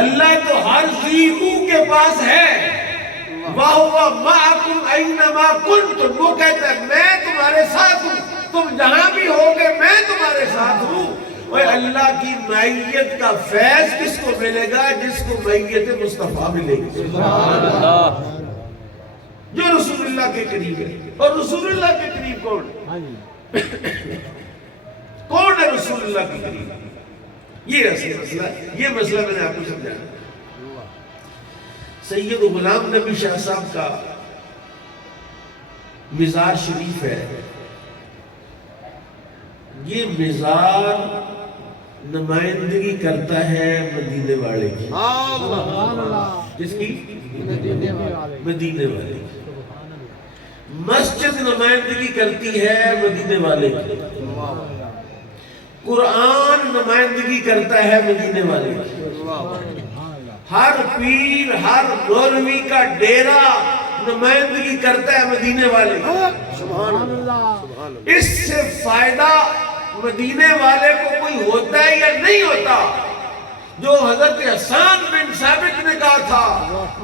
اللہ تو ہر ذی کے پاس ہے. وَهُوَ مَعَكُمْ أَيْنَمَا كُنْتُمْ. وہ کہتا ہے میں تمہارے ساتھ ہوں, تم جہاں بھی ہوگے میں تمہارے ساتھ ہوں. اور اللہ کی معیت کا فیض کس کو ملے گا؟ جس کو معیت مصطفیٰ ملے گی. سبحان اللہ. جو رسول اللہ کے قریب ہے. اور رسول اللہ کے قریب کون ہے؟ کون ہے رسول اللہ کے قریب؟ یہ اصل مسئلہ ہے. یہ مسئلہ میں نے آپ کو سمجھایا. سید غلام نبی شاہ صاحب کا مزار شریف ہے. یہ مزار نمائندگی کرتا ہے مدینے والے کی. جس کی؟ مدینے والے کی. مسجد نمائندگی کرتی ہے مدینے والے کی. قرآن نمائندگی کرتا ہے مدینے والے کی. ہر پیر ہر مولوی کا ڈیرا نمائندگی کرتا ہے مدینے والے کی. سبحان اللہ. اس سے فائدہ مدینے والے کو کوئی ہوتا ہے یا نہیں ہوتا؟ جو حضرت حسان بن ثابت نے کہا تھا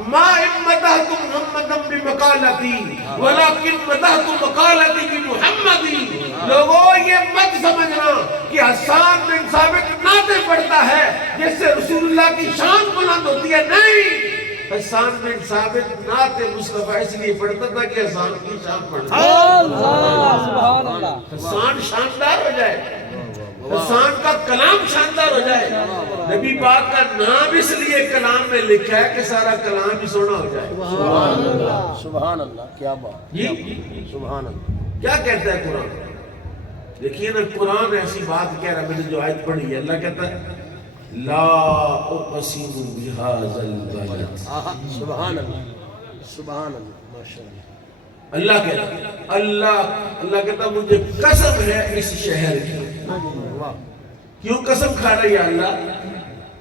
ما امدحت محمدا بمقالتی ولکن مدحت مقالتی بمحمدی. لوگوں یہ مت سمجھنا کہ حسان بن ثابت نعتیں پڑھتا ہے جس سے رسول اللہ کی شان بلند ہوتی ہے. نہیں, حسان بن ثابت نعت مصطفیٰ اس لیے پڑھتا تھا کہ حسان کی شان پڑھتا ہے. حسان شاندار ہو جائے, حسان کا کلام شاندار ہو جائے. نبی پاک کا نام اس لیے کلام میں لکھا ہے کہ سارا کلام ہی سونا ہو جائے. سبحان اللہ. سبحان اللہ. کیا بات جی. سبحان اللہ. کیا کہتا ہے قرآن؟ دیکھیے نا, قرآن ایسی بات کہہ رہا ہے. میں نے جو آیت پڑھی ہے, اللہ کہتا ہے لا اقسم بہذا البلد. سبحان اللہ. سبحان اللہ. ماشاءاللہ. اللہ کہتا ہے, اللہ کہتا ہے مجھے قسم ہے اس شہر کی. کیوں قسم کھا رہا ہے اللہ؟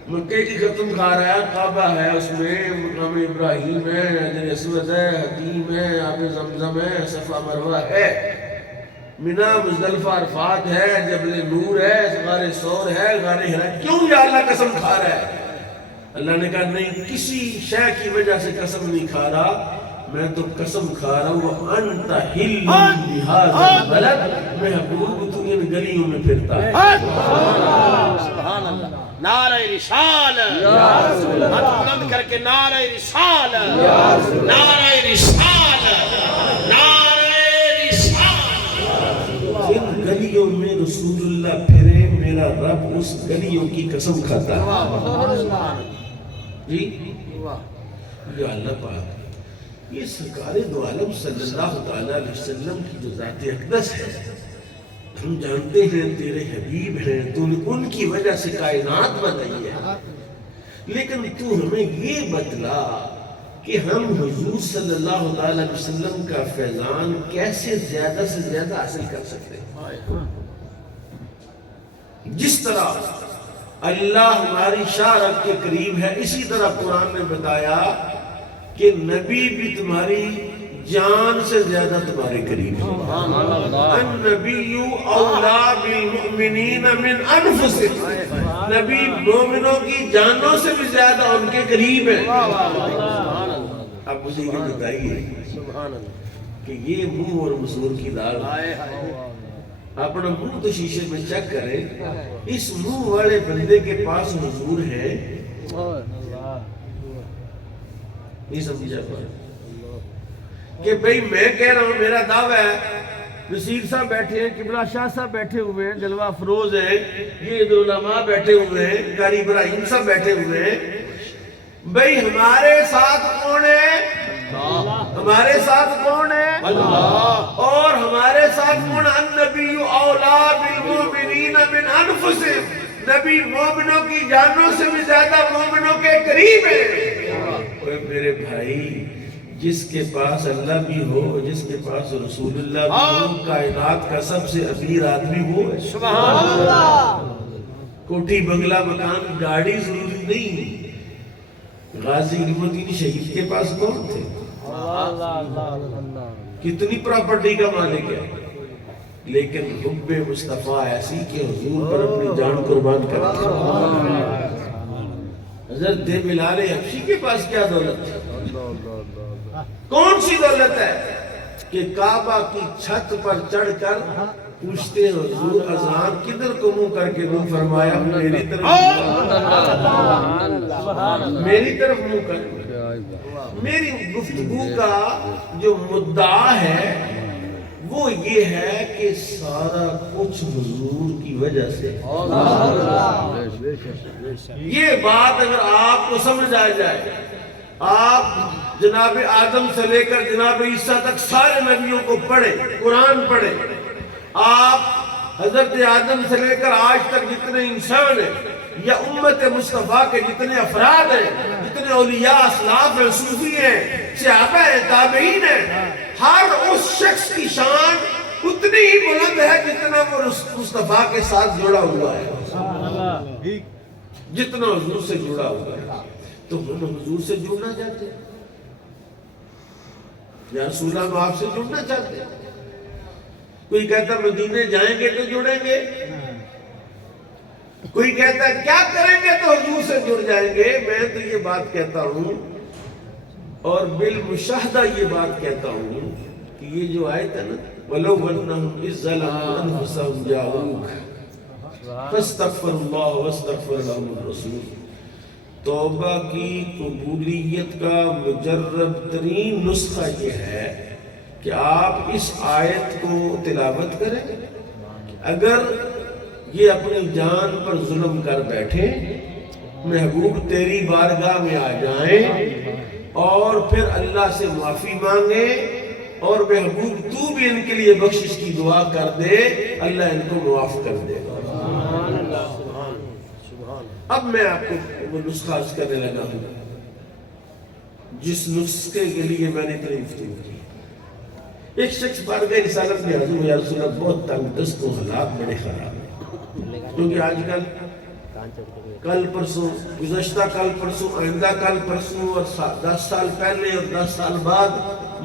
مکہ کی قسم کھا رہا ہے. کعبہ ہے, اس میں مقام ابراہیم ہے, حجر اسود ہے, حتیم ہے, آب زمزم ہے, صفا مروہ ہے, منی مزدلفہ عرفات ہے, جبل نور ہے, غار ثور ہے, غار حرا. کیوں یا اللہ قسم کھا رہا ہے؟ اللہ نے کہا نہیں, کسی شے کی وجہ سے قسم نہیں کھا رہا, میں تو قسم کھا رہا ہوں انت حل بہذا البلد. محبوب تو ان گلیوں میں پھرتا ہے. سبحان اللہ. نعرہ رسالت یا رسول اللہ. ہاتھ بلند کر کے نعرہ رسالت یا رسول اللہ. نعرہ رسالت, نعرہ رسالت. ان گلیوں میں رسول اللہ پھرے, میرا رب اس گلیوں کی قسم کھاتا ہے. جی یہ اللہ پاک, یہ سرکار دو عالم صلی اللہ تعالیٰ علیہ وسلم کی جو ذات اقدس ہے, ہم جانتے ہیں تیرے حبیب ہیں, تو نے ان کی وجہ سے کائنات بنائی ہے. لیکن تو ہمیں یہ بتلا کہ ہم حضور صلی اللہ تعالیٰ علیہ وسلم کا فیضان کیسے زیادہ سے زیادہ حاصل کر سکتے ہیں. جس طرح اللہ ہماری شاہ رب کے قریب ہے, اسی طرح قرآن نے بتایا کہ نبی بھی تمہاری جان سے زیادہ تمہارے قریب ہے. النبی اولا بالمؤمنین من انفسہم. نبی مومنوں کی جانوں سے بھی زیادہ ان کے قریب ہے. اب مجھے یہ بتائیے کہ یہ منہ اور مسور کی دال, اپنا منہ تو شیشے میں چیک کریں, اس منہ والے بندے کے پاس حضور ہے نہیں سمجھا پا کہ بھئی میں کہہ رہا ہوں, میرا دعویٰ ہے, نصیر صاحب بیٹھے ہیں, قبلہ شاہ صاحب بیٹھے ہوئے ہیں, جلوہ افروز ہیں, یہ ادھر علماء بیٹھے ہوئے ہیں, قاری ابراہیم صاحب بیٹھے ہوئے ہیں. بھئی ہمارے ساتھ کون ہے؟ ہمارے ساتھ کون ہے؟ اللہ. اور ہمارے ساتھ کون ہے؟ النبی اولا بالمؤمنین من انفسہم. نبی مومنوں کی جانوں سے بھی زیادہ مومنوں کے قریب ہے. میرے بھائی, جس کے پاس اللہ بھی ہو, جس کے پاس رسول اللہ بھی ہو, کائنات کا سب سے امیر آدمی وہ ہے. سبحان اللہ. کوٹھی بنگلہ مکان گاڑی ضروری نہیں. غازی علم الدین شہید کے پاس کون تھے؟ کتنی پراپرٹی کا مالک ہے, لیکن حب مصطفیٰ ایسی کہ حضور پر اپنی جان قربان کرتا. حضرت بلال حبشی کے پاس کیا دولت ہے؟ کون سی دولت ہے کہ کعبہ کی چھت پر چڑھ کر پوچھتے حضور اذان کدھر کو منہ کر کے منہ فرمایا میری طرف منہ کر کے۔ میری گفتگو کا جو مدعا ہے وہ یہ ہے کہ سارا کچھ حضور کی وجہ سے۔ یہ بات اگر آپ کو سمجھ آ جائے، آپ جناب آدم سے لے کر جناب عیسیٰ تک سارے نبیوں کو پڑھیں، قرآن پڑھیں، آپ حضرت آدم سے لے کر آج تک جتنے انسان ہیں یا امت مصطفیٰ کے جتنے افراد ہیں، جتنے اولیاء اسلاف ہیں، صوفی ہیں، صحابہ ہیں، تابعین ہیں، ہر اس شخص کی شان اتنی ہی بلند ہے جتنا وہ مصطفیٰ کے ساتھ جڑا ہوا ہے، جتنا حضور سے جڑا ہوا ہے۔ تو ہم حضور سے جڑنا چاہتے ہیں یا رسول اللہ آپ سے جڑنا چاہتے ہیں؟ کوئی کہتا مدینے جائیں گے تو جڑیں گے، کوئی کہتا ہے کیا کریں گے تو حضور سے جڑ جائیں گے۔ میں تو یہ بات کہتا ہوں اور بالمشاہدہ یہ بات کہتا ہوں کہ یہ جو آیت ہے نا وَلَوْ أَنَّهُمْ إِذْ ظَلَمُوا أَنفُسَهُمْ جَاءُوكَ فَاسْتَغْفَرُوا اللَّهَ وَاسْتَغْفَرَ لَهُمُ الرَّسُولُ، توبہ کی قبولیت کا مجرب ترین نسخہ یہ ہے کہ آپ اس آیت کو تلاوت کریں۔ اگر یہ اپنی جان پر ظلم کر بیٹھے، محبوب تیری بارگاہ میں آ جائیں اور پھر اللہ سے معافی مانگیں اور محبوب تو بھی ان کے لیے بخشش کی دعا کر دے، اللہ ان کو معاف کر دے گا۔ اب میں آپ کو وہ نسخہ عرض کرنے لگا ہوں جس نسخے کے لیے میں نے اتنی گفتگو کی۔ ایک شخص بار گئے رسالت میں حضور یا رسول اللہ بہت تنگ دست و حالات بڑے خراب ہیں، کیونکہ آج کل پرسوں، گزشتہ کل پرسوں، آئندہ کل پرسوں اور 10 سال پہلے اور 10 سال بعد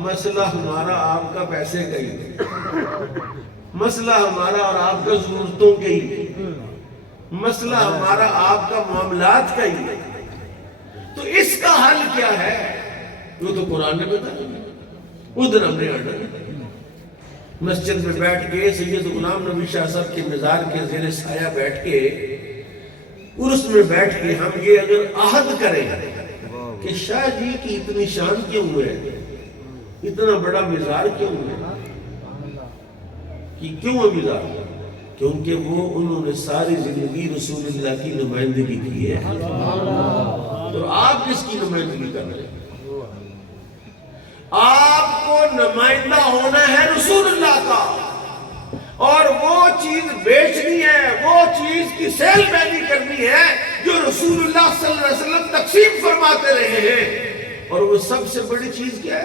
مسئلہ ہمارا آپ کا پیسے کا ہی، مسئلہ ہمارا اور آپ کا ضرورتوں کے ہی، مسئلہ ہمارا آپ کا معاملات کا ہی ہے۔ تو اس کا حل کیا ہے؟ وہ تو قرآن نے بتایا۔ ادھر ہم نے مسجد میں بیٹھ کے سید غلام نبی شاہ صاحب کے مزار کے زیر سایہ بیٹھ کے عرس میں بیٹھ کے ہم یہ اگر عہد کریں کہ شاہ جی کی اتنی شان کیوں ہے، اتنا بڑا مزار کیوں ہے، کہ کیوں ہے مزار؟ کیونکہ وہ انہوں نے ساری زندگی رسول اللہ کی نمائندگی کی ہے۔ تو آپ کس کی نمائندگی کر رہے ہیں؟ آپ کو نمائندہ ہونا ہے رسول اللہ کا، اور وہ چیز بیچنی ہے، وہ چیز کی سیل مینی کرنی ہے جو رسول اللہ صلی اللہ علیہ وسلم تقسیم فرماتے رہے ہیں۔ اور وہ سب سے بڑی چیز کیا ہے؟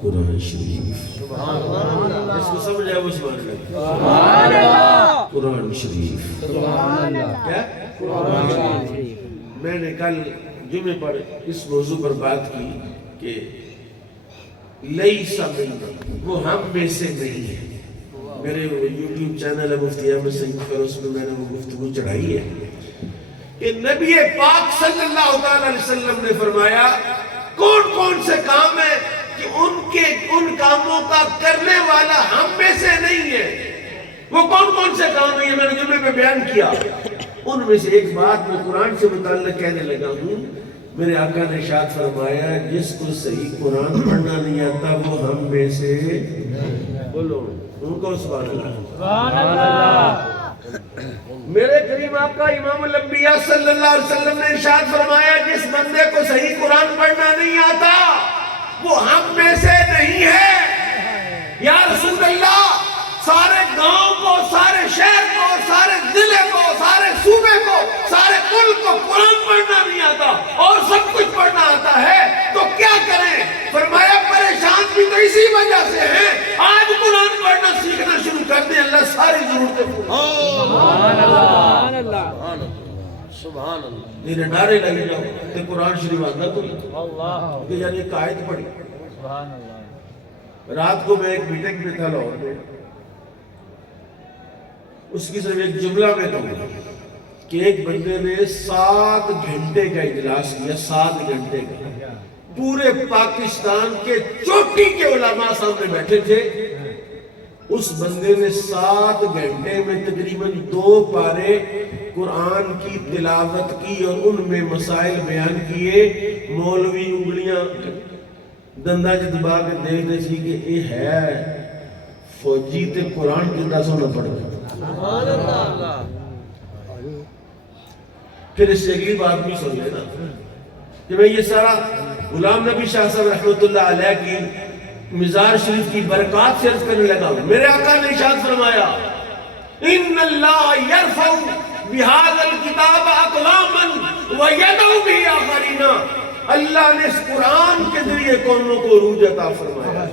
قرآن شریف۔ اس کو سمجھ آئے وہ سبحان اللہ، قرآن شریف۔ کیا؟ قرآن شریف۔ میں نے کل جمعے پر اس موضوع پر بات کی کہ لیسا منا، وہ ہم میں سے نہیں ہے۔ میرے یوٹیوب چینل ہے مفتی احمد سعید پر، اس میں میں نے وہ گفتگو چڑھائی ہے کہ نبی پاک صلی اللہ علیہ وسلم نے فرمایا کون کون سے کام ہیں کہ ان کاموں کا کرنے والا ہم میں سے نہیں ہے۔ وہ کون کون سے کام ہیں یہ میں نے جمعے میں بیان کیا۔ ان میں سے ایک بات میں قرآن سے متعلق کہنے لگا ہوں۔ میرے آقا نے ارشاد فرمایا جس کو صحیح قرآن پڑھنا نہیں آتا وہ ہم میں سے، بولو ان کو سبحان اللہ۔ میرے کریم آقا امام الانبیاء صلی اللہ علیہ وسلم نے ارشاد فرمایا جس بندے کو صحیح قرآن پڑھنا نہیں آتا وہ ہم میں سے نہیں ہے۔ یا رسول اللہ، سارے گاؤں کو، سارے شہر کو، سارے ضلع کو، سارے صوبے کو، سارے ملک کو قرآن پڑھنا نہیں آتا اور سب کچھ پڑھنا آتا ہے تو کیا کریں؟ فرمایا پریشان بھی تو اسی وجہ سے ہیں۔ آج قرآن پڑھنا سیکھنا شروع کر دیں، اللہ ساری ضرورتیں سبحان اللہ سبحان اللہ۔ یہ نعرے لگے جاؤ کہ قرآن شریف آتا تو کہ یعنی ایک آیت پڑھی۔ رات کو میں ایک میٹنگ میں تھا لاہور میں، اس کی صرف ایک جملہ میں کہوں گا کہ ایک بندے نے 7 گھنٹے کا اجلاس کیا، 7 گھنٹے کا، پورے پاکستان کے چوٹی کے علماء سامنے بیٹھے تھے. اس بندے نے 7 گھنٹے میں تقریباً 2 پارے قرآن کی تلاوت کی اور ان میں مسائل بیان کیے. مولوی انگلیاں دندہ چ دبا کے دیکھتے سی کہ یہ ہے فوجی تے قرآن کتنا سونا پڑ گیا. پھر اس سے اگلی بات بھی سن لینا کہ میں یہ سارا غلام نبی شاہ صاحب رحمۃ اللہ علیہ کی مزار شریف کی برکات سے عرض کرنے لگا. میرے آقا نے ارشاد فرمایا ان اللہ یرفع بہذا الکتاب اقواما ویدع بہ آخرین. اللہ نے اس قرآن کے ذریعے قوموں کو عروج عطا فرمایا.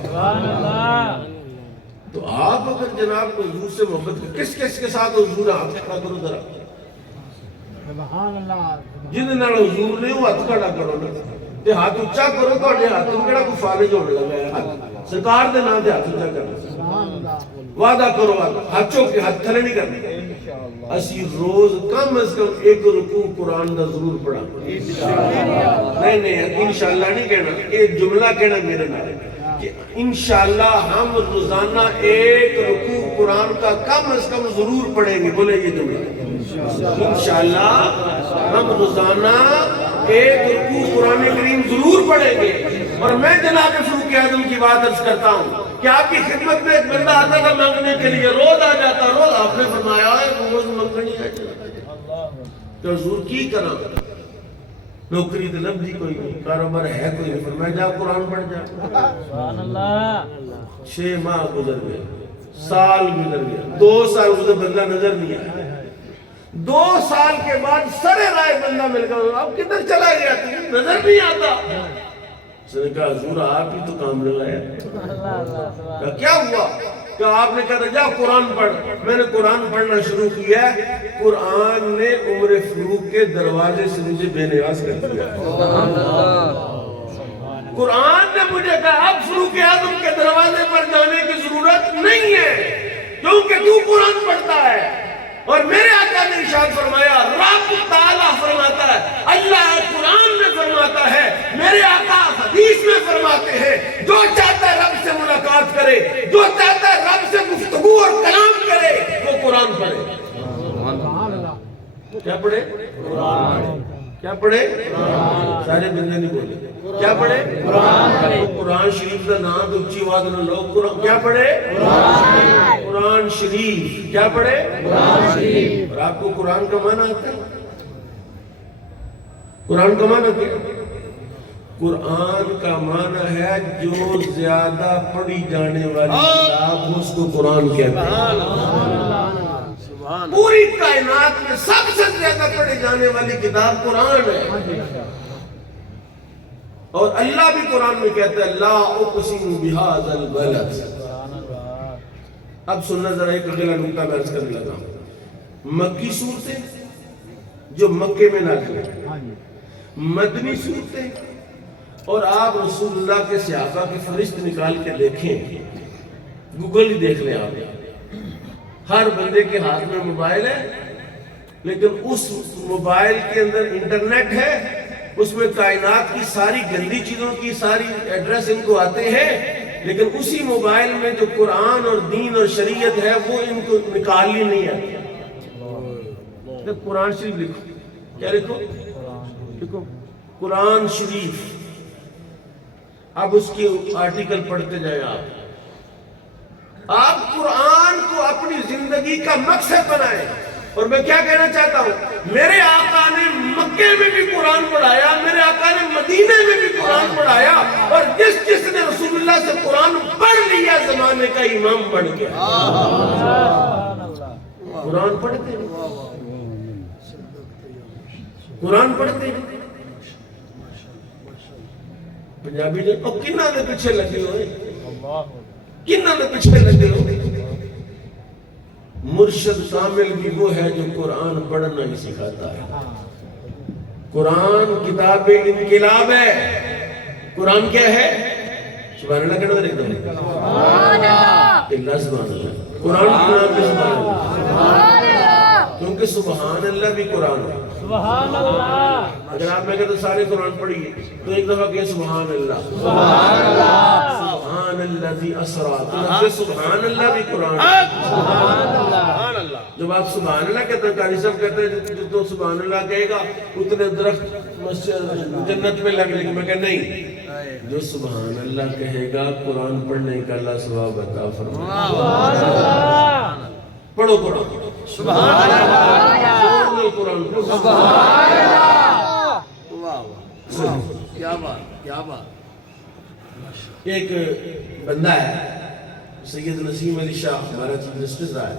تو آپ اگر جناب کو حضور سے محبت کس کس کے ساتھ حضور ہاتھ کھڑا کرو ذرا, جن نال حضور نے وہ ہاتھ کھڑا کرو نا تے ہاتھ اونچا کرو. تواڈے ہاتھ نوں کیڑا کوئی فالج ہونے لگا ہے؟ سرکار دے نام تے ہاتھ اونچا کرنا. وعدہ کرو ہاتھ چوک کے ہاتھ تھلے نہیں کرنے. اسی روز کم از کم ایک رکوع قرآن دا ضرور پڑھا. نہیں انشاءاللہ نہیں کہنا, ایک جملہ کہنا میرے نال کہ انشاءاللہ ہم روزانہ ایک رکوع قرآن کا کم از کم ضرور پڑھیں گے. بولے یہ جملہ انشاءاللہ ہم روزانہ ایک رکوع قرآن کریم ضرور پڑھیں گے. اور میں جناب فاروق اعظم کی بات عرض کرتا ہوں کہ آپ کی خدمت میں ایک بندہ آتا تھا مانگنے کے لیے, روز آ جاتا. روز آپ نے فرمایا ہے روز منگنی ہے کہ حضور کی کرا, نوکری تو لب دی کوئی نہیں, کاروبار ہے کوئی نہیں. فرمایا جا قرآن پڑھ جا. سبحان اللہ. 6 ماہ گزر گئے, سال گزر گیا, 2 سال گزر, بندہ نظر نہیں آیا. 2 سال کے بعد سرے رائے بندہ مل گیا. اب کدھر چلا گیا تھی, نظر نہیں آتا. اس نے کہا حضور آپ ہی تو کام لگایا. کہا کیا ہوا؟ کہ آپ نے کہا جا قرآن پڑھ. میں نے قرآن پڑھنا شروع کیا. قرآن نے عمر فاروق کے دروازے سے مجھے بے نیاز کر دیا. قرآن نے مجھے کہا اب فاروق اعظم کے دروازے پر جانے کی ضرورت نہیں ہے کیونکہ تو قرآن پڑھتا ہے. اور میرے آقا نے ارشاد فرمایا, رب تعالیٰ فرماتا ہے, اللہ قرآن میں فرماتا ہے, میرے آقا حدیث میں فرماتے ہیں, جو چاہتا ہے رب سے ملاقات کرے, جو چاہتا ہے رب سے گفتگو اور کلام کرے, وہ قرآن پڑھے. کیا پڑھے؟ کیا پڑھے؟ سارے بندے نہیں بولے. کیا پڑھے؟ قرآن شریف کا نام تو اچھی بات نہ لو. کیا پڑھے؟ قرآن شریف. کیا پڑھے؟ اور آپ کو قرآن کا معنی آتا ہے؟ قرآن کا معنی کیا؟ قرآن کا معنی ہے جو زیادہ پڑھی جانے والی کتاب اس کو قرآن کہتے ہیں. پوری کائنات میں سب سے زیادہ پڑھی جانے والی کتاب قرآن ہے. اور اللہ بھی قرآن میں کہتا ہے لا اقسم بہذا البلد. اب سننا ذرا ایک اگلا نکتہ میں عرض کرنے لگا. مکی صورتیں جو مکے میں نازل ہیں, مدنی صورتیں, اور آپ رسول اللہ کے صحابہ کی فہرست نکال کے دیکھیں, گوگل ہی دیکھ لیں آپ. ہر بندے کے ہاتھ میں موبائل ہے, لیکن اس موبائل کے اندر انٹرنیٹ ہے, اس میں کائنات کی ساری گندی چیزوں کی ساری ایڈریس ان کو آتے ہیں, لیکن اسی موبائل میں جو قرآن اور دین اور شریعت ہے وہ ان کو نکالنی نہیں آتی. قرآن شریف لکھو. کیا لکھو؟ لکھو قرآن شریف. اب اس کی آرٹیکل پڑھتے جائیں آپ قرآن کو اپنی زندگی کا مقصد بنائیں. اور میں کیا کہنا چاہتا ہوں, میرے آقا نے مکے میں بھی قرآن پڑھایا, میرے آقا نے مدینے میں بھی قرآن پڑھایا, اور جس نے رسول اللہ سے قرآن پڑھ لیا زمانے کا امام بن گیا. قرآن پڑھتے ہیں, قرآن پڑھتے ہیں. پنجابی نے اور کنہ دے پیچھے لگے ہوئے, کنہ دے پیچھے لگے ہوئے. مرشد کامل بھی وہ ہے جو قرآن پڑھنا ہی سکھاتا ہے. قرآن کتاب انقلاب ہے. قرآن کیا ہے؟ سبحان اللہ کہنا دیکھتا ہوں. سبحان اللہ. اللہ سبحان اللہ. قرآن کی نام پہ سبحان اللہ. کیونکہ کیونکہ سبحان اللہ بھی قرآن ہے. سبحان اللہ. اگر آپ میں کہتے سارے قرآن پڑھیے تو ایک دفعہ کہ سبحان اللہ. سبحان اللہ. سبحان الذی اسرا. تو لفظ سبحان اللہ بھی قرآن ہے. سبحان اللہ. جب آپ سبحان اللہ کہتے ہیں قاری صاحب کہتے ہیں جو سبحان اللہ کہے گا اتنے درخت جنت میں لگ لیں گے. میں کہ نہیں, جو سبحان اللہ کہے گا قرآن پڑھنے کا اللہ ثواب عطا فرمائے. سبحان اللہ. پڑھو قرآن. سبحان اللہ. قرآن. سبحان اللہ. واہ واہ, کیا بات, کیا بات. ایک بندہ ہے سید نسیم علی شاہ, ہمارا چیف جسٹس رہا ہے.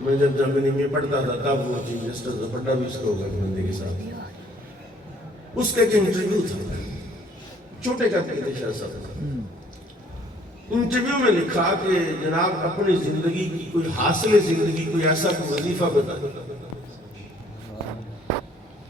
میں جب جرمنی میں پڑھتا تھا تب وہ چیف جسٹس پڑھا بھی اس کو ہوگا بندے کے ساتھ. اس کا ایک انٹرویو تھا, چھوٹے کا شاہ صاحب. انٹرویو میں لکھا کہ جناب اپنی زندگی کی کوئی حاصل زندگی کوئی ایسا کوئی وظیفہ بتا.